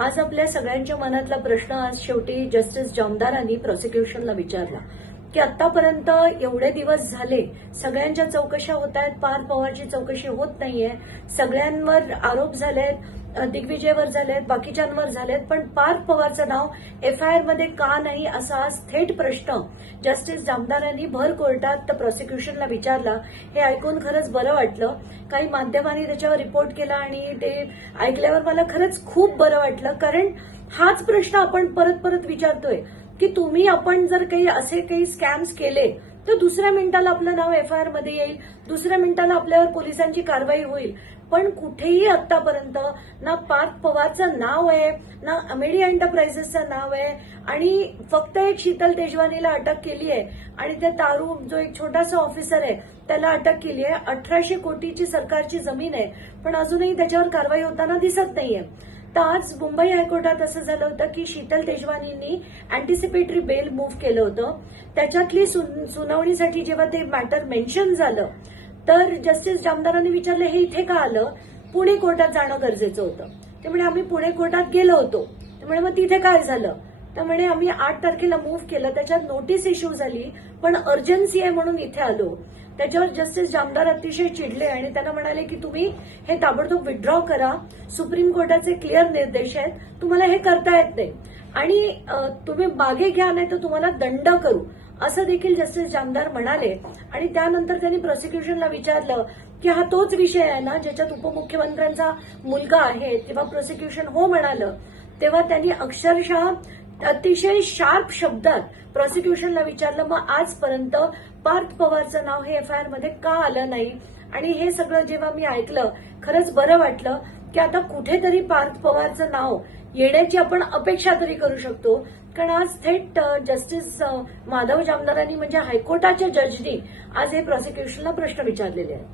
आज आपल्या सगळ्यांच्या मनातला प्रश्न आज शेवटी जस्टिस जामदारांनी प्रॉसिक्युशनला विचारला की आतापर्यंत एवढे दिवस झाले सगळ्यांच्या चौकशा होत आहेत, पार्थ पवारची चौकशी होत नाहीये, सगळ्यांवर आरोप झालेत, दिग्विजयवर झालेत, बाकीच्यांवर झालेत, पण पार्थ पवारचं नाव एफआयआर मध्ये का नाही असा आज थेट प्रश्न जस्टिस जामदारांनी भर कोर्टात प्रॉसिक्युशनला विचारला. हे ऐकून खरंच बरं वाटलं. काही माध्यमांनी त्याच्यावर रिपोर्ट केला आणि ते ऐकल्यावर मला खरंच खूप बरं वाटलं, कारण हाच प्रश्न आपण परत परत विचारतोय की तुम्ही आपण जर काही असे काही स्कॅम्स केले तर दुसऱ्या मिनिटाला आपलं नाव एफआयआर मध्ये येईल, दुसऱ्या मिनिटाला आपल्यावर पोलिसांची कारवाई होईल, पण कुठेही आतापर्यंत ना पार्थ पवारचं नाव आहे, ना अमेडिया एंटरप्राइजेसचं नाव आहे, आणि फक्त एक शीतल तेजवानीला अटक केली आहे आणि त्या तारू जो एक छोटासा ऑफिसर आहे त्याला अटक केली आहे. 1800 कोटीची सरकारची जमीन आहे, पण अजूनही त्याच्यावर कारवाई होताना दिसत नाहीये. तर आज मुंबई हायकोर्टात असं झालं होतं की शीतल तेजवानींनी अँटिसिपेटरी बेल मूव्ह केलं होतं. त्याच्यातली सुनावणीसाठी जेव्हा ते मॅटर मेन्शन झालं तर जस्टिस जामदारांनी विचारले हे इथे का आलं, पुणे कोर्टात जाणं गरजेचं होतं. ते म्हणे आम्ही पुणे कोर्टात गेलो होतो. ते म्हणे मग तिथे काय झालं, तर म्हणे आम्ही 8 तारखेला मूव्ह केलं, त्याच्यात नोटीस इश्यू झाली, पण अर्जन्सी आहे म्हणून इथे आलो. त्याच्यावर जस्टिस जामदार अतिशय चिडले आणि त्यांना म्हणाले की तुम्ही हे ताबडतोब विथड्रॉ करा, सुप्रीम कोर्टाचे क्लिअर निर्देश आहेत, तुम्हाला हे करता येत नाही आणि तुम्ही मागे घ्या नाही तर तुम्हाला दंड करू, असं देखील जस्टिस जामदार म्हणाले. आणि त्यानंतर त्यांनी प्रॉसिक्युशनला विचारलं की हा तोच विषय आहे ना ज्याच्यात उपमुख्यमंत्र्यांचा मुलगा आहे, तेव्हा प्रॉसिक्युशन हो म्हणालं. तेव्हा त्यांनी अक्षरशः अतिशय शार्प शब्दात प्रॉसिक्युशनला विचारलं मग आजपर्यंत पार्थ पवारचं नाव हे एफआयआर मध्ये का आलं नाही. आणि हे सगळं जेव्हा मी ऐकलं खरंच बरं वाटलं की आता कुठेतरी पार्थ पवारचं नाव येण्याची आपण अपेक्षा तरी करू शकतो, कारण आज थेट जस्टिस माधव जामदारांनी म्हणजे हायकोर्टाच्या जजनी आज हे प्रॉसिक्युशनला प्रश्न विचारलेले आहेत.